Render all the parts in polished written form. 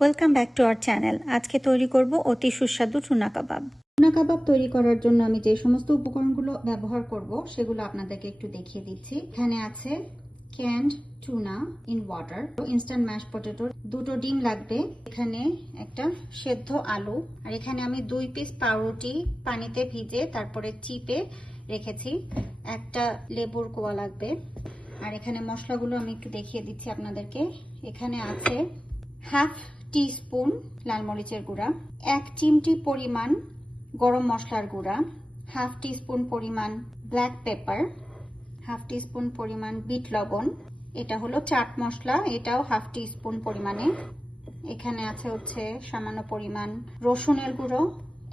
Welcome back to our channel. আজকে তৈরি করব অতি সুস্বাদু টুনা কাবাব। টুনা কাবাব তৈরি করার জন্য আমি যে সমস্ত উপকরণগুলো ব্যবহার করব সেগুলো আপনাদেরকে একটু দেখিয়ে দিচ্ছি। এখানে আছে ক্যান্ড tuna in water, instant mash potato, দুটো ডিম লাগবে, এখানে একটা সেদ্ধ আলু, আর এখানে আমি 2 পিস পাউরুটি পানিতে ভিজে তারপরে চিপে রেখেছি, একটা লেবুর কোয়া লাগবে। আর এখানে মশলাগুলো আমি একটু দেখিয়ে দিচ্ছি আপনাদেরকে। এখানে আছে হাফ টিস্পুন লাল মরিচের গুঁড়া, 1 চিমটি পরিমাণ গরম মশলার গুঁড়া, হাফ টিস্পুন পরিমাণ ব্ল্যাক পেপার, হাফ টিস্পুন পরিমাণ বিট লবণ, এটা হলো চাট মশলা, এটাও হাফ টিস্পুন পরিমাণে। এখানে আছে সামান্য পরিমাণ রসুনের গুঁড়ো,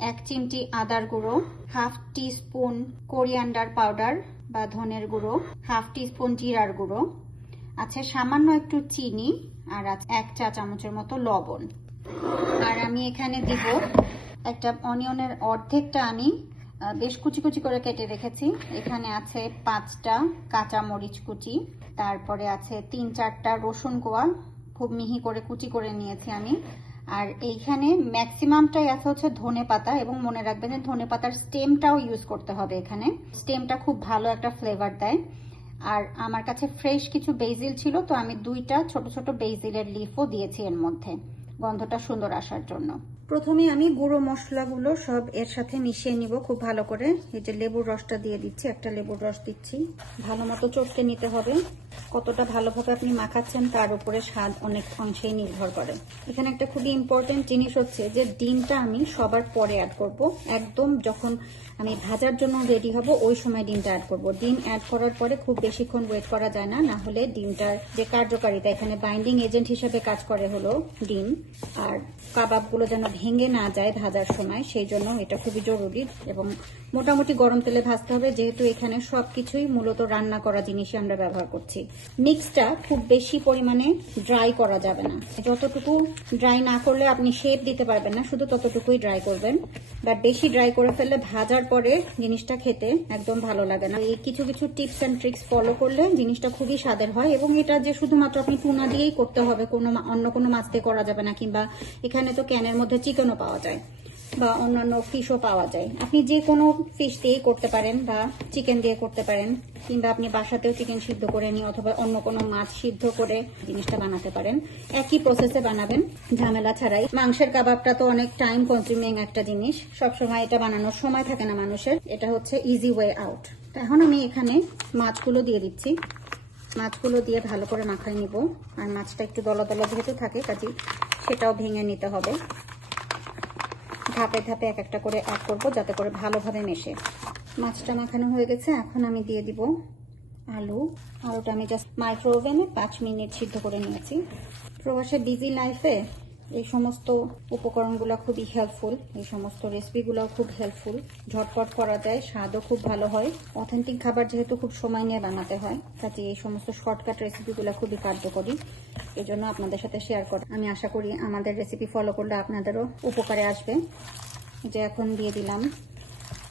1 চিমটি আদার গুঁড়ো, হাফ টিস্পুন কোরিয়ান্ডার পাউডার বা ধনের গুঁড়ো, হাফ টিস্পুন জিরার গুঁড়ো, আছে সামান্য একটু চিনি, আর 1 চা চামচের মতো লবণ। আর আমি এখানে দিব একটা অনিয়নের অর্ধেকটা আমি বেশ কুচি কুচি করে কেটে রেখেছি। এখানে আছে 5টা কাঁচা মরিচ কুচি, তারপরে আছে 3-4টা রসুন কোয়া খুব মিহি করে কুচি করে নিয়েছি আমি। আর এইখানে ম্যাক্সিমামটাই আছে ধনে পাতা, এবং মনে রাখবেন যে ধনে পাতার স্টেমটাও ইউজ করতে হবে। এখানে স্টেমটা খুব ভালো একটা ফ্লেভার দেয়। আর আমার কাছে ফ্রেশ কিছু বেসিল ছিল, তো আমি 2টা ছোট ছোট বেসিলের লিফও দিয়েছি এর মধ্যে, গন্ধটা সুন্দর আসার জন্য। প্রথমে আমি গুঁড়ো মশলাগুলো সব এর সাথে মিশিয়ে নিব খুব ভালো করে। এই যে লেবুর রসটা দিয়ে দিচ্ছি, একটা লেবুর রস দিচ্ছি, ভালো মতো চটকে নিতে হবে। কতটা ভালোভাবে আপনি মাখাচ্ছেন তার উপরে স্বাদ অনেক অংশেই নির্ভর করে। এখানে একটা খুবই ইম্পর্টেন্ট জিনিস হচ্ছে যে ডিমটা আমি সবার পরে অ্যাড করব, একদম যখন আমি ভাজার জন্য রেডি হব ওই সময় ডিমটা অ্যাড করব। ডিম অ্যাড করার পরে খুব বেশিক্ষণ ওয়েট করা যায় না, না হলে ডিমটার যে কার্যকারিতা, এখানে বাইন্ডিং এজেন্ট হিসেবে কাজ করে হলো ডিম, আর কাবাবগুলো যেন ভেঙে না যায় ভাজার সময়, সেই জন্য এটা খুবই জরুরি। এবং মোটামুটি গরম তেলে ভাজতে হবে, যেহেতু এখানে সবকিছুই মূলত রান্না করা জিনিসই আমরা ব্যবহার করছি। মিক্সটা খুব বেশি পরিমাণে ড্রাই করা যাবে না, যতটুকু ড্রাই না করলে আপনি শেপ দিতে পারবেন না, শুধু ততটুকুই ড্রাই করবেন। বাট বেশি ড্রাই করে ফেললে ভাজার পরে জিনিসটা খেতে একদম ভালো লাগে না। এই কিছু কিছু টিপস অ্যান্ড ট্রিক্স ফলো করলে জিনিসটা খুবই স্বাদের হয়। এবং এটা যে শুধুমাত্র আপনি টুনা দিয়েই করতে হবে, অন্য কোনো মাছ দিয়ে করা যাবে না, কিংবা এখানে তো ক্যানের মধ্যে চিকেনও পাওয়া যায় বা অন্যান্য ফিশও পাওয়া যায়, আপনি যে কোনো ফিশ দিয়েই করতে পারেন বা চিকেন দিয়ে করতে পারেন, কিংবা আপনি বাসাতেও চিকেন সিদ্ধ করে নিয়ে অথবা অন্য কোনো মাছ সিদ্ধ করে জিনিসটা বানাতে পারেন। একই প্রসেসে বানাবেন, ঝামেলা ছাড়াই। মাংসের কাবাবটা তো অনেক টাইম কনজিউমিং একটা জিনিস, সবসময় এটা বানানোর সময় থাকে না মানুষের, এটা হচ্ছে ইজি ওয়ে আউট। এখন আমি এখানে মাছগুলো দিয়ে দিচ্ছি, মাছগুলো দিয়ে ভালো করে মাখায় নিব। আর মাছটা একটু দলা দলা যেহেতু থাকে, কাজে সেটাও ভেঙে নিতে হবে। ধাপে ধাপে এক একটা করে অ্যাড করবো যাতে করে ভালোভাবে মেশে। মাছটা মাখানো হয়ে গেছে, এখন আমি দিয়ে দিব আলুটা আমি জাস্ট মাইক্রো ওভেনে 5 মিনিট সিদ্ধ করে নিয়েছি। প্রবাসে বিজি লাইফে এই সমস্ত উপকরণগুলো খুবই হেল্পফুল, এই সমস্ত রেসিপিগুলো খুব হেল্পফুল, ঝটপট করা যায়, স্বাদও খুব ভালো হয়। অথেন্টিক খাবার যেহেতু খুব সময় নিয়ে বানাতে হয়, কাজে এই সমস্ত শর্টকাট রেসিপিগুলো খুবই কার্যকরী, এই জন্য আপনাদের সাথে শেয়ার করা। আমি আশা করি আমাদের রেসিপি ফলো করলে আপনাদেরও উপকারে আসবে। যে এখন দিয়ে দিলাম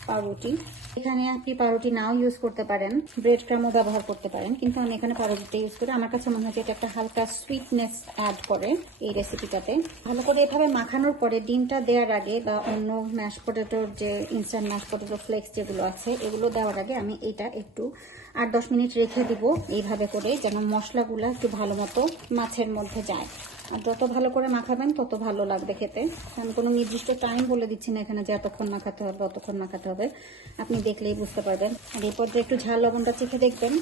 পাউরুটি। এখানে আপনি পাউরুটি নাও ইউজ করতে পারেন, ব্রেড ক্রামও ব্যবহার করতে পারেন, কিন্তু আমি এখানে পাউরুটিটা ইউজ করি। আমার কাছে মনে হয় এটা একটা হালকা সুইটনেস অ্যাড করে এই রেসিপিটাতে। ভালো করে এভাবে মাখানোর পরে ডিমটা দেওয়ার আগে বা অন্য ম্যাশ পটেটোর যে ইনস্ট্যান্ট ম্যাশ পটেটো ফ্লেক্স যেগুলো আছে এগুলো দেওয়ার আগে আমি এটা একটু 8-10 মিনিট রেখে দিব, এইভাবে করে, যেন মশলাগুলো একটু ভালো মতো মাছের মধ্যে যায়। আর যত ভালো করে মাখাবেন তত ভালো লাগবে খেতে। আমি কোনো নির্দিষ্ট টাইম বলে দিচ্ছি না এখানে যে এতক্ষণ মাখাতে হবে অতক্ষণ মাখাতে হবে, আপনি দেখলেই বুঝতে পারবেন। আর এই পর্যায়ে একটু ঝাল লবণটা চেখে দেখবেন,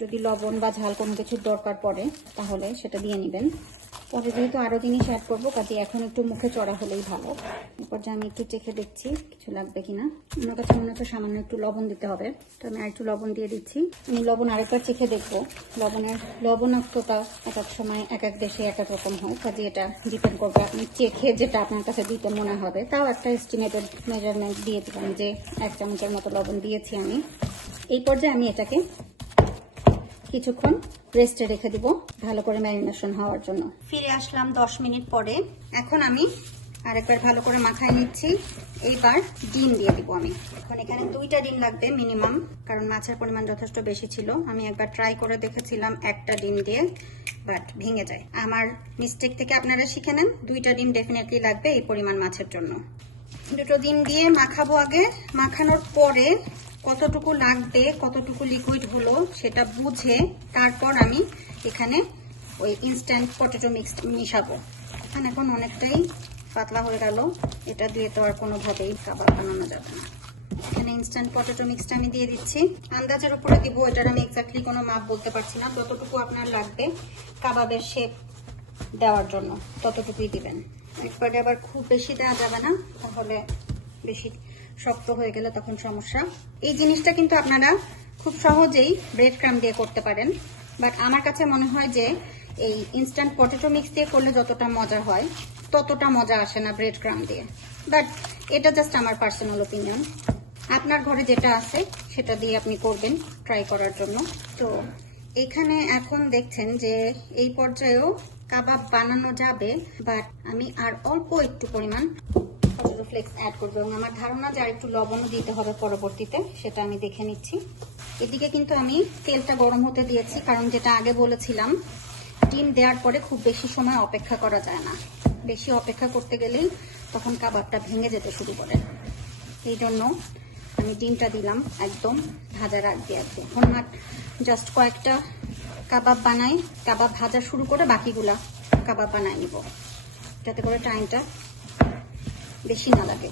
যদি লবণ বা ঝাল কোনো কিছুর দরকার পড়ে তাহলে সেটা দিয়ে নেবেন। পরে যেহেতু আরও জিনিস অ্যাড করবো, কাজে এখন একটু মুখে চড়া হলেই ভালো। এরপর যে আমি একটু চেখে দেখছি কিছু লাগবে কিনা। আমার কাছে মনে হচ্ছে সামান্য একটু লবণ দিতে হবে, তো আমি আরেকটু লবণ দিয়ে দিচ্ছি। আমি লবণ আরেকবার চেখে দেখবো। লবণের লবণাক্ততা এক এক সময় এক এক দেশে এক এক রকম হয়, কাজে এটা ডিপেন্ড করবে আপনি চেখে যেটা আপনার কাছে দিতে মনে হবে। তাও একটা এস্টিমেটেড মেজারমেন্ট দিয়ে দিলাম যে 1 চামচের মতো লবণ দিয়েছি আমি। এই পর্যায়ে আমি এটাকে কিছুক্ষণ রেস্টে রেখে দিব ভালো করে ম্যারিনেশন হওয়ার জন্য। ফিরে আসলাম 10 মিনিট পরে। এখন আমি আরেকবার ভালো করে মাখায় নিচ্ছি। এইবার ডিম দিয়ে দিব আমি। এখন এখানে 2টা ডিম লাগবে মিনিমাম, কারণ মাছের পরিমাণ যথেষ্ট বেশি ছিল। আমি একবার ট্রাই করে দেখেছিলাম একটা ডিম দিয়ে, বাট ভেঙে যায়। আমার মিস্টেক থেকে আপনারা শিখে নেন। 2টা ডিম ডেফিনেটলি লাগবে এই পরিমাণ মাছের জন্য। 2টো ডিম দিয়ে মাখাবো। আগে মাখানোর পরে কতটুকু লাগবে, কতটুকু লিকুইড হলো সেটা বুঝে তারপর আমি এখানে ওই ইনস্ট্যান্ট পটেটো মিক্স মিশাবো। এখানে এখন অনেকটাই পাতলা হয়ে গেল, এটা দিয়ে তো আর কোনোভাবেই কাবাব বানানো যাবে না। এখানে ইনস্ট্যান্ট পটেটো মিক্সটা আমি দিয়ে দিচ্ছি। আন্দাজের উপরে দিব, এটার আমি এক্স্যাক্টলি কোনো মাপ বলতে পারছি না। যতটুকু আপনার লাগবে কাবাবের শেপ দেওয়ার জন্য ততটুকুই দিবেন। একবারে আবার খুব বেশি দেওয়া যাবে না, তাহলে বেশি শক্ত হয়ে গেলে তখন সমস্যা। এই জিনিসটা কিন্তু আপনারা খুব সহজেই ব্রেড ক্রাম্ব দিয়ে করতে পারেন, বাট আমার কাছে মনে হয় যে এই ইনস্ট্যান্ট পটেটো মিক্স দিয়ে করলে যতটা মজা হয় ততটা মজা আসে না ব্রেড ক্রাম্ব দিয়ে। বাট এটা জাস্ট আমার পার্সোনাল ওপিনিয়ন। আপনার ঘরে যেটা আছে সেটা দিয়ে আপনি করবেন ট্রাই করার জন্য। তো এখানে এখন দেখছেন যে এই পর্যায়েও কাবাব বানানো যাবে, বাট আমি আর অল্প একটু পরিমাণ পটেটো ফ্লেক্স অ্যাড করবো এবং আমার ধারণা যে আর একটু লবণও দিতে হবে পরবর্তীতে, সেটা আমি দেখে নিচ্ছি। এদিকে কিন্তু আমি তেলটা গরম হতে দিয়েছি, কারণ যেটা আগে বলেছিলাম ডিম দেওয়ার পরে খুব বেশি সময় অপেক্ষা করা যায় না। বেশি অপেক্ষা করতে গেলেই তখন কাবাবটা ভেঙে যেতে শুরু করে। এই জন্য আমি ডিমটা দিলাম একদম ভাজার আগ দিয়ে। এখন জাস্ট কয়েকটা কাবাব বানাই, কাবাব ভাজা শুরু করে বাকিগুলা কাবাব বানাই নিব, যাতে করে টাইমটা বেশি না লাগে।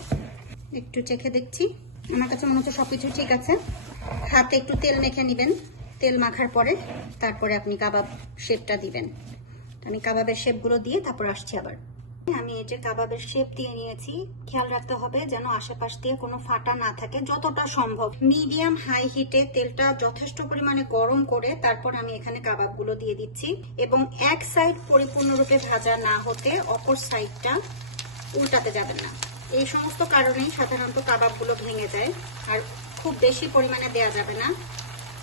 একটু চেখে দেখছি, আমার কাছে মনে হচ্ছে সবকিছু ঠিক আছে। হাতে একটু তেল মেখে নেবেন, তেল মাখার পরে তারপরে আপনি কাবাব শেপটা দিবেন। আমি কাবাবের শেপগুলো দিয়ে তারপর আসছি আবার। আমি এই যে কাবাবের শেপ দিয়ে নিয়েছি। খেয়াল রাখতে হবে যেন আশেপাশ দিয়ে কোনো ফাটা না থাকে, যতটা সম্ভব মিডিয়াম হাই হিটে তেলটা যথেষ্ট পরিমাণে গরম করে তারপর আমি এখানে কাবাবগুলো দিয়ে দিচ্ছি। এবং এক সাইড পরিপূর্ণরূপে ভাজা না হতে অপর সাইডটা উল্টাতে যাবেন না। এই সমস্ত কারণেই সাধারণত কাবাবগুলো ভেঙে যায়। আর খুব বেশি পরিমাণে দেওয়া যাবে না।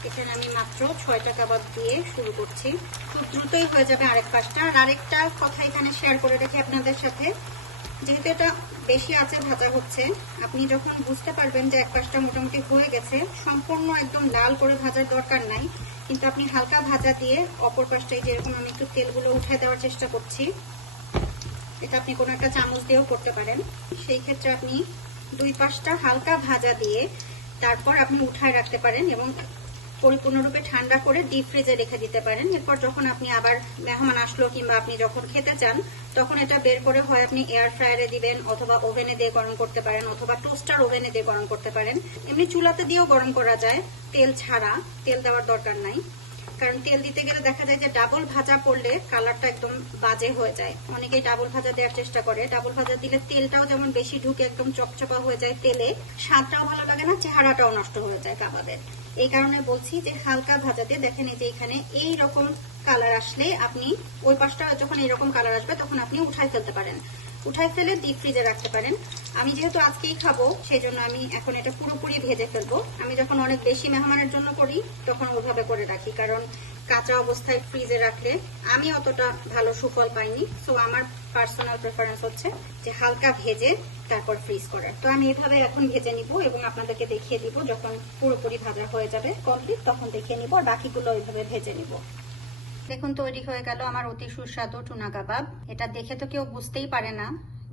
এখানে আমি মাত্র 6টা কাবাব দিয়ে শুরু করছি, খুব দ্রুতই হয়ে যাবে আরেক পাশটা। আর আরেকটা কথা এখানে শেয়ার করে রাখি আপনাদের সাথে, যেহেতু এটা বেশি আঁচে ভাজা হচ্ছে, আপনি যখন বুঝতে পারবেন যে এক পাশটা মোটামুটি হয়ে গেছে, সম্পূর্ণ একদম লাল করে ভাজার দরকার নাই, কিন্তু আপনি হালকা ভাজা দিয়ে অপর পাশটায় যেরকম আমি একটু তেলগুলো উঠে দেওয়ার চেষ্টা করছি, এটা আপনি কোনো একটা চামচ দিয়েও করতে পারেন। সেই ক্ষেত্রে আপনি দুই পাশটা হালকা ভাজা দিয়ে তারপর আপনি উঠায় রাখতে পারেন এবং পরিপূর্ণরূপে ঠান্ডা করে ডিপ ফ্রিজে রেখে দিতে পারেন। এরপর যখন আপনি আবার মেহমান আসলো কিংবা আপনি যখন খেতে চান তখন এটা বের করে হয় আপনি এয়ার ফ্রায়ারে দিবেন, অথবা ওভেনে দিয়ে গরম করতে পারেন, অথবা টোস্টার ওভেনে দিয়ে গরম করতে পারেন। এমনি চুলাতে দিয়েও গরম করা যায়, তেল ছাড়া। তেল দেওয়ার দরকার নাই, কারণ তেল দিতে গেলে দেখা যায় যে ডাবল ভাজা করলে কালারটা একদম বাজে হয়ে যায়। অনেকেই ডাবল ভাজা দেওয়ার চেষ্টা করে। ডাবল ভাজা দিলে তেলটাও যেমন বেশি ঢুকে একদম চপচপা হয়ে যায় তেলে, স্বাদটাও ভালো লাগে না, চেহারাটাও নষ্ট হয়ে যায় কাবাবের। এই কারণে বলছি যে হালকা ভাজাতে দেখেন এই যে এখানে এইরকম কালার আসলে আপনি ওই পাশটা যখন এইরকম কালার আসবে তখন আপনি উঠাই ফেলতে পারেন। উঠাই ফেলে ডিপ ফ্রিজে রাখতে পারেন। আমি যেহেতু আজকেই খাবো সেই জন্য আমি এখন এটা পুরোপুরি ভেজে ফেলবো। আমি যখন অনেক বেশি মেহমানের জন্য করি তখন ওইভাবে করে রাখি, কারণ কাঁচা অবস্থায় ফ্রিজে রাখলে আমি অতটা ভালো সুফল পাইনি। সো আমার পার্সোনাল প্রেফারেন্স হচ্ছে যে হালকা ভেজে তারপর ফ্রিজ করার। তো আমি এভাবে এখন ভেজে নিব এবং আপনাদেরকে দেখিয়ে দিব যখন পুরোপুরি ভাজা হয়ে যাবে কমপ্লিট, তখন দেখিয়ে নিব। আর বাকিগুলো ওইভাবে ভেজে নিব। দেখুন তৈরি হয়ে গেল আমার অতি সুস্বাদু টুনা কাবাব। এটা দেখে তো কেউ বুঝতেই পারে না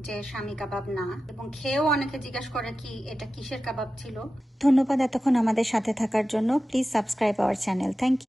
যে স্বামী কাবাব না, এবং খেয়েও অনেকে জিজ্ঞাসা করে কি এটা কিসের কাবাব ছিল। ধন্যবাদ এতক্ষণ আমাদের সাথে থাকার জন্য। Please subscribe our channel. Thank you.